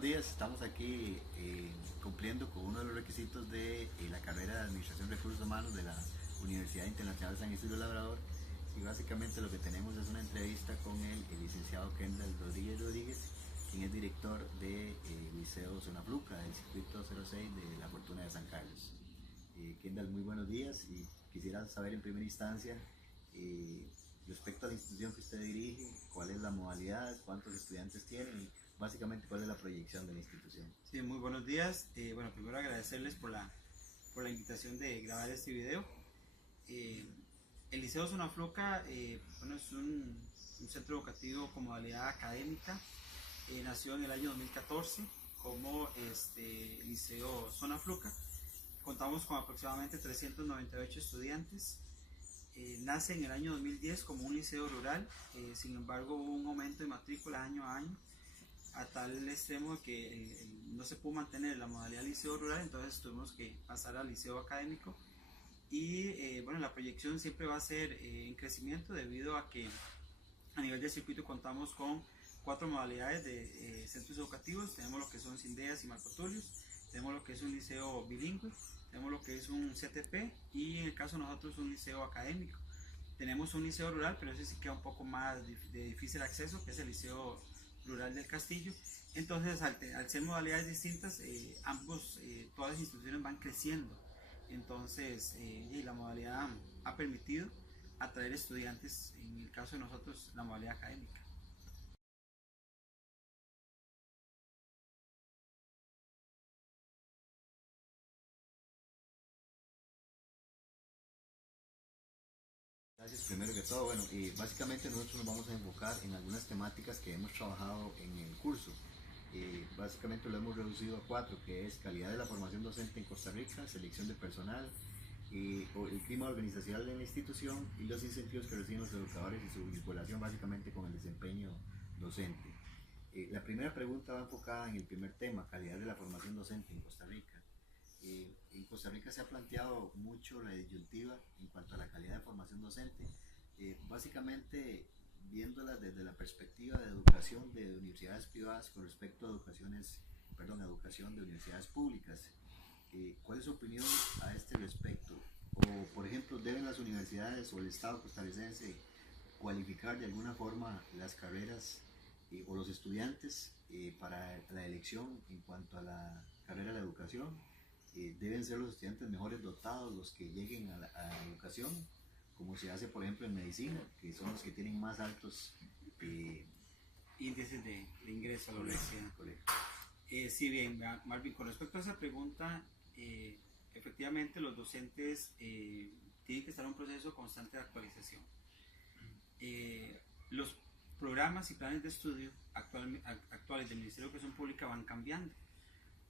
buenos días. Estamos aquí cumpliendo con uno de los requisitos de la carrera de Administración de Recursos Humanos de la Universidad Internacional San Isidro Labrador, y básicamente lo que tenemos es una entrevista con el licenciado Kendall Rodríguez, quien es director del Liceo Zona Fluca del Circuito 06 de la Fortuna de San Carlos. Kendall, muy buenos días, y quisiera saber en primera instancia respecto a la institución que usted dirige, cuál es la modalidad, cuántos estudiantes tienen y básicamente cuál es la proyección de la institución. Sí, muy buenos días. Bueno, primero agradecerles por la invitación de grabar este video. El Liceo Zona Fluca bueno, es un centro educativo con modalidad académica. Nació en el año 2014 como Liceo Zona Fluca. Contamos con aproximadamente 398 estudiantes. Nace en el año 2010 como un liceo rural, sin embargo hubo un aumento de matrícula año a año, a tal extremo que no se pudo mantener la modalidad liceo rural, entonces tuvimos que pasar al liceo académico. Y bueno, la proyección siempre va a ser en crecimiento, debido a que a nivel del circuito contamos con 4 modalidades de centros educativos. Tenemos lo que son Sindeas y Marco Tullius, tenemos lo que es un liceo bilingüe, tenemos lo que es un CTP, y en el caso de nosotros un liceo académico. Tenemos un liceo rural, pero ese sí queda un poco más de difícil acceso, que es el Liceo Rural del Castillo. Entonces, al ser modalidades distintas, todas las instituciones van creciendo. Entonces, y la modalidad ha permitido atraer estudiantes, en el caso de nosotros, la modalidad académica. Gracias, primero que todo. Bueno, básicamente nosotros nos vamos a enfocar en algunas temáticas que hemos trabajado en el curso. Básicamente lo hemos reducido a 4, que es calidad de la formación docente en Costa Rica, selección de personal, el clima organizacional en la institución y los incentivos que reciben los educadores y su vinculación básicamente con el desempeño docente. La primera pregunta va enfocada en el primer tema, calidad de la formación docente en Costa Rica. En Costa Rica se ha planteado mucho la disyuntiva en cuanto a la calidad de formación docente, básicamente viéndola desde la perspectiva de educación de universidades privadas con respecto a educación de universidades públicas. ¿Cuál es su opinión a este respecto? O, por ejemplo, ¿deben las universidades o el Estado costarricense cualificar de alguna forma las carreras o los estudiantes para la elección en cuanto a la carrera de la educación? ¿Deben ser los estudiantes mejores dotados los que lleguen a la educación, como se hace por ejemplo en medicina, que son los que tienen más altos índices de ingreso a la universidad? Sí, bien, Marvin, con respecto a esa pregunta, efectivamente los docentes tienen que estar en un proceso constante de actualización. Los programas y planes de estudio actuales del Ministerio de Educación Pública van cambiando.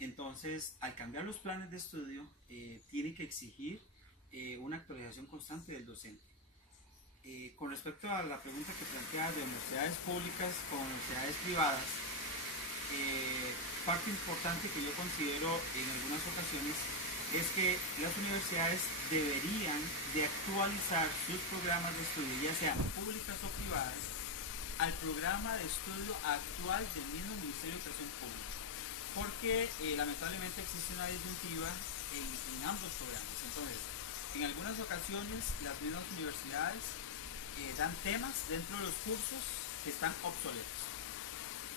Entonces, al cambiar los planes de estudio, tienen que exigir una actualización constante del docente. Con respecto a la pregunta que plantea de universidades públicas con universidades privadas, parte importante que yo considero en algunas ocasiones es que las universidades deberían de actualizar sus programas de estudio, ya sean públicas o privadas, al programa de estudio actual del mismo Ministerio de Educación Pública, porque lamentablemente existe una disyuntiva en ambos programas. Entonces, en algunas ocasiones las mismas universidades dan temas dentro de los cursos que están obsoletos,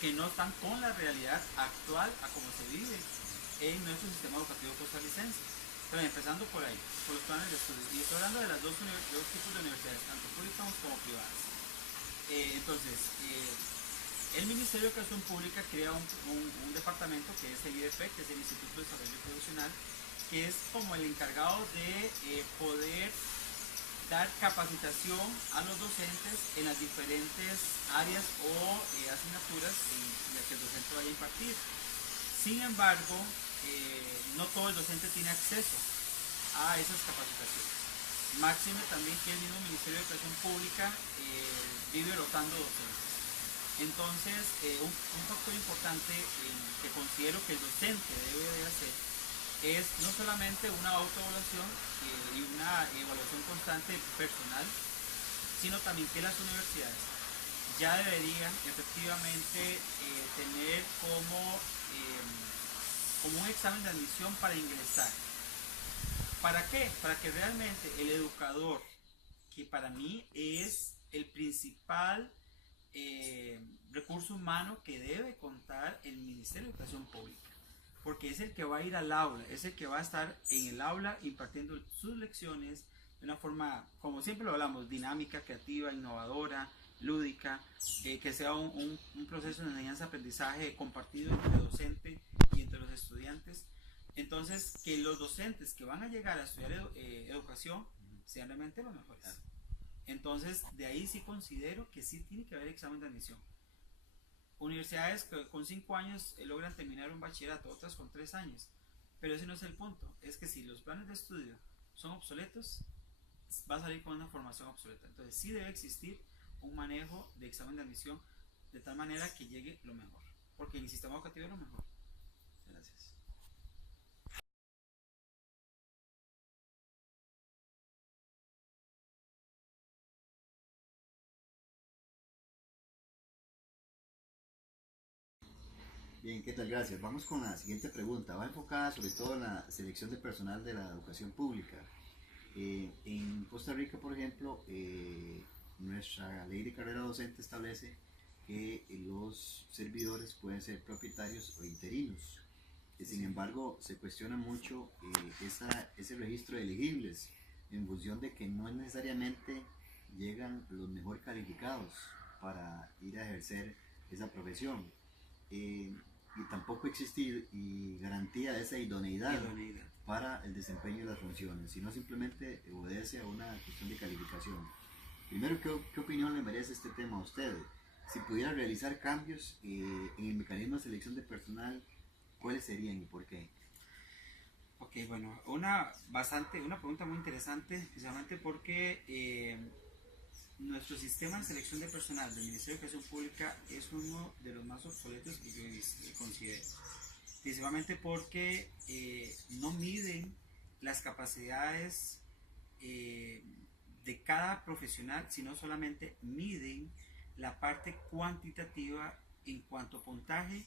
que no están con la realidad actual a como se vive en nuestro sistema educativo costarricense. Pero empezando por ahí, por los planes de estudio, y estoy hablando de los dos tipos de universidades, tanto públicas como privadas. Entonces, el Ministerio de Educación Pública crea un departamento que es el IDP, que es el Instituto de Desarrollo Profesional, que es como el encargado de poder dar capacitación a los docentes en las diferentes áreas o asignaturas en las que el docente vaya a impartir. Sin embargo, no todo el docente tiene acceso a esas capacitaciones. Máxime también que el mismo Ministerio de Educación Pública vive rotando docentes. Entonces, un factor importante que considero que el docente debe de hacer es no solamente una autoevaluación y una evaluación constante personal, sino también que las universidades ya deberían efectivamente tener como como un examen de admisión para ingresar. ¿Para qué? Para que realmente el educador, que para mí es el principal recurso humano que debe contar el Ministerio de Educación Pública, porque es el que va a ir al aula, es el que va a estar en el aula impartiendo sus lecciones de una forma, como siempre lo hablamos, dinámica, creativa, innovadora, lúdica, que sea un proceso de enseñanza-aprendizaje compartido entre el docente y entre los estudiantes. Entonces, que los docentes que van a llegar a estudiar educación sean realmente los mejores. Entonces, de ahí sí considero que sí tiene que haber examen de admisión. Universidades que con 5 años logran terminar un bachillerato, otras con 3 años. Pero ese no es el punto. Es que si los planes de estudio son obsoletos, va a salir con una formación obsoleta. Entonces sí debe existir un manejo de examen de admisión de tal manera que llegue lo mejor. Porque en el sistema educativo es lo mejor. Gracias. Bien, ¿qué tal? Gracias. Vamos con la siguiente pregunta. Va enfocada sobre todo en la selección de personal de la educación pública. En Costa Rica, por ejemplo, nuestra ley de carrera docente establece que los servidores pueden ser propietarios o interinos. Sin embargo, se cuestiona mucho ese registro de elegibles en función de que no necesariamente llegan los mejor calificados para ir a ejercer esa profesión. Y tampoco existe garantía de esa idoneidad para el desempeño de las funciones, sino simplemente obedece a una cuestión de calificación. Primero, ¿qué opinión le merece este tema a usted? Si pudiera realizar cambios en el mecanismo de selección de personal, ¿cuáles serían y por qué? Ok, bueno, una pregunta muy interesante, especialmente porque nuestro sistema de selección de personal del Ministerio de Educación Pública es uno de los más obsoletos que yo considero. Principalmente porque no miden las capacidades de cada profesional, sino solamente miden la parte cuantitativa en cuanto a puntaje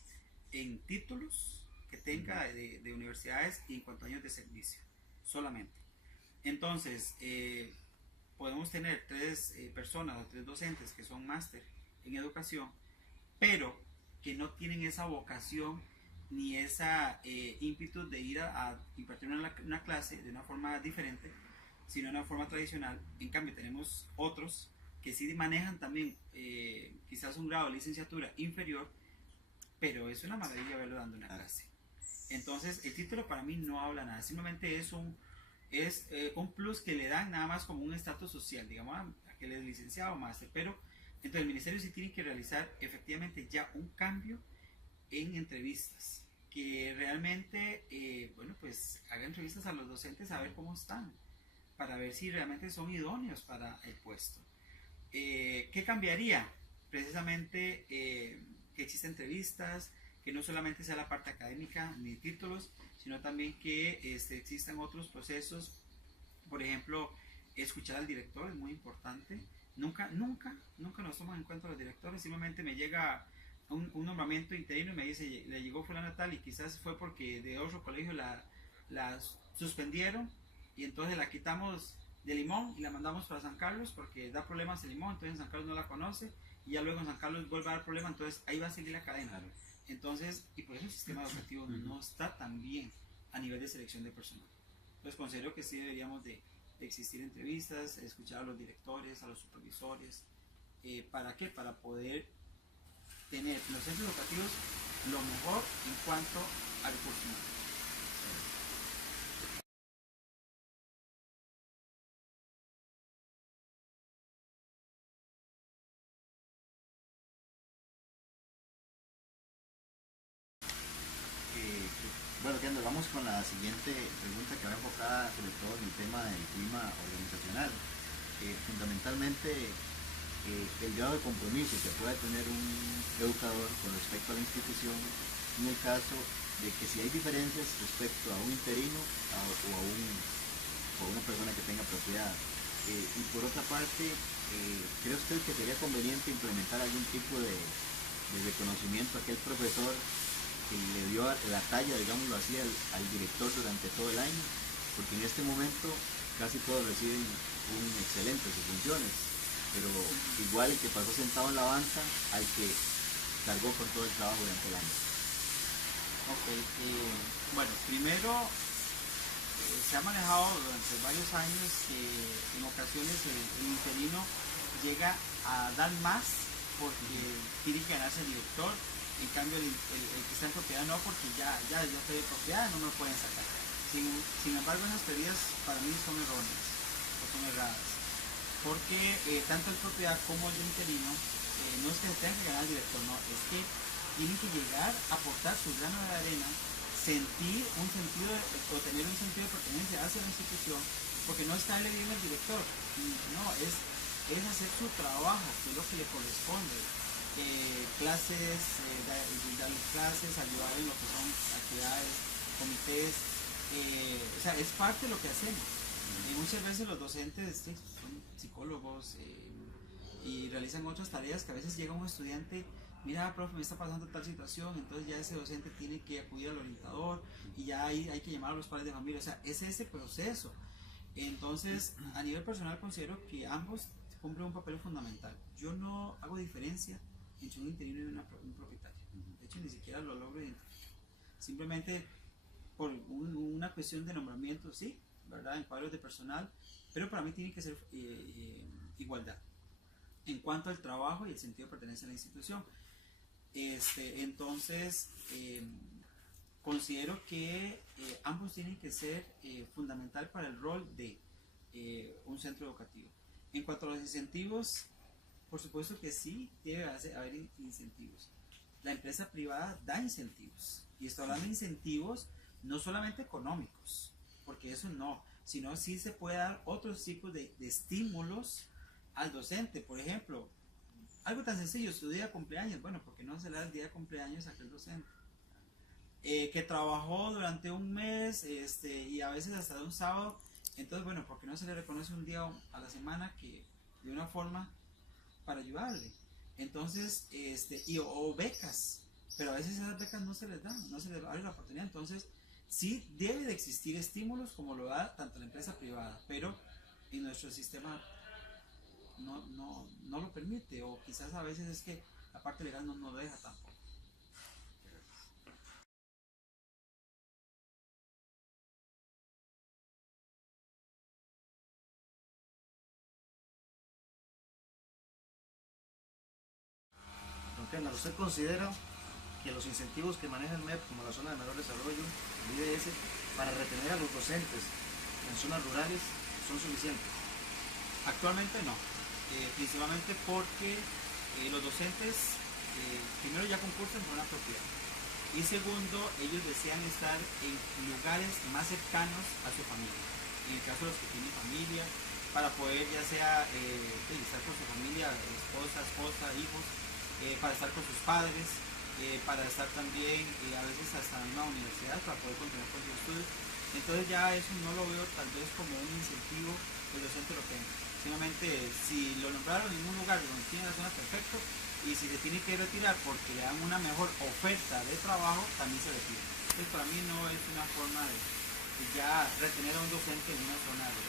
en títulos que tenga de universidades y en cuanto a años de servicio, solamente. Entonces, podemos tener 3 personas o 3 docentes que son máster en educación, pero que no tienen esa vocación ni esa ímpetu de ir a impartir una clase de una forma diferente, sino de una forma tradicional. En cambio, tenemos otros que sí manejan también quizás un grado de licenciatura inferior, pero es una maravilla verlo dando una clase. Entonces, el título para mí no habla nada, simplemente es un plus que le dan nada más como un estatus social, digamos, que él es licenciado o máster, pero entonces el ministerio sí tiene que realizar efectivamente ya un cambio en entrevistas, que realmente, bueno, pues haga entrevistas a los docentes a ver cómo están, para ver si realmente son idóneos para el puesto. ¿Qué cambiaría? Precisamente que existen entrevistas, que no solamente sea la parte académica ni títulos, sino también que existan otros procesos. Por ejemplo, escuchar al director es muy importante. Nunca nos toman en cuenta los directores, simplemente me llega un nombramiento interino y me dice, le llegó fulana tal, y quizás fue porque de otro colegio la suspendieron y entonces la quitamos de Limón y la mandamos para San Carlos porque da problemas en Limón, entonces en San Carlos no la conoce y ya luego en San Carlos vuelve a dar problemas, entonces ahí va a seguir la cadena. Entonces, y por eso el sistema educativo no está tan bien a nivel de selección de personal. Entonces considero que sí deberíamos de existir entrevistas, escuchar a los directores, a los supervisores. ¿Para qué? Para poder tener en los centros educativos lo mejor en cuanto a recursos humanos. Bueno, Kendall, vamos con la siguiente pregunta que va enfocada sobre todo en el tema del clima organizacional. Fundamentalmente, el grado de compromiso que pueda tener un educador con respecto a la institución en el caso de que si hay diferencias respecto a un interino o a una persona que tenga propiedad. Y por otra parte, ¿cree usted que sería conveniente implementar algún tipo de reconocimiento a aquel profesor que le dio la talla, digámoslo así, al director durante todo el año, porque en este momento casi todos reciben un excelente sus funciones, pero igual el que pasó sentado en la banca al que cargó con todo el trabajo durante el año. Ok, bueno, primero se ha manejado durante varios años que en ocasiones el interino llega a dar más porque tiene que ganarse el director, en cambio el que está en propiedad no, porque ya estoy en propiedad, no me lo pueden sacar. Sin embargo, esas teorías para mí son erróneas o son erradas, porque tanto el propiedad como el interino no es que se tenga que ganar el director, no, es que tienen que llegar a aportar su grano de arena, sentir un sentido o tener un sentido de pertenencia hacia la institución, porque no está bien el director, no, es hacer su trabajo, que es lo que le corresponde. Clases, darle clases, ayudar en lo que son actividades, comités, o sea, es parte de lo que hacemos. Y muchas veces los docentes son psicólogos y realizan otras tareas que a veces llega un estudiante, mira, profe, me está pasando tal situación, entonces ya ese docente tiene que acudir al orientador y ya hay que llamar a los padres de familia, o sea, es ese proceso. Entonces, a nivel personal considero que ambos cumplen un papel fundamental. Yo no hago diferencia entre un interino y un propietario. De hecho, ni siquiera lo logro identificar. Simplemente por una cuestión de nombramiento, sí, ¿verdad? En cuadros de personal, pero para mí tiene que ser igualdad en cuanto al trabajo y el sentido de pertenencia a la institución. Entonces, considero que ambos tienen que ser fundamental para el rol de un centro educativo. En cuanto a los incentivos, por supuesto que sí debe haber incentivos. La empresa privada da incentivos, y estoy hablando de incentivos no solamente económicos, porque eso no, sino sí se puede dar otros tipos de estímulos al docente. Por ejemplo, algo tan sencillo, su día de cumpleaños, bueno, porque no se le da el día de cumpleaños a aquel docente que trabajó durante un mes y a veces hasta de un sábado. Entonces, bueno, porque no se le reconoce un día a la semana que de una forma para ayudarle. Entonces, o becas, pero a veces esas becas no se les dan, no se les da la oportunidad. Entonces, sí debe de existir estímulos como lo da tanto la empresa privada, pero en nuestro sistema no lo permite, o quizás a veces es que la parte legal no deja tampoco. Don Kendall, ¿usted considera que los incentivos que maneja el MEP, como la zona de menor desarrollo, el IDS, para retener a los docentes en zonas rurales, son suficientes? Actualmente no, principalmente porque los docentes primero ya concursan por una propiedad, y segundo, ellos desean estar en lugares más cercanos a su familia, en el caso de los que tienen familia, para poder ya sea estar con su familia, esposa, hijos, para estar con sus padres, para estar también a veces hasta en una universidad para poder continuar con sus estudios. Entonces ya eso no lo veo tal vez como un incentivo que el docente lo tenga. Simplemente si lo nombraron en un lugar donde tiene la zona, perfecto, y si se tiene que retirar porque le dan una mejor oferta de trabajo, también se retira. Entonces para mí no es una forma de ya retener a un docente en una zona de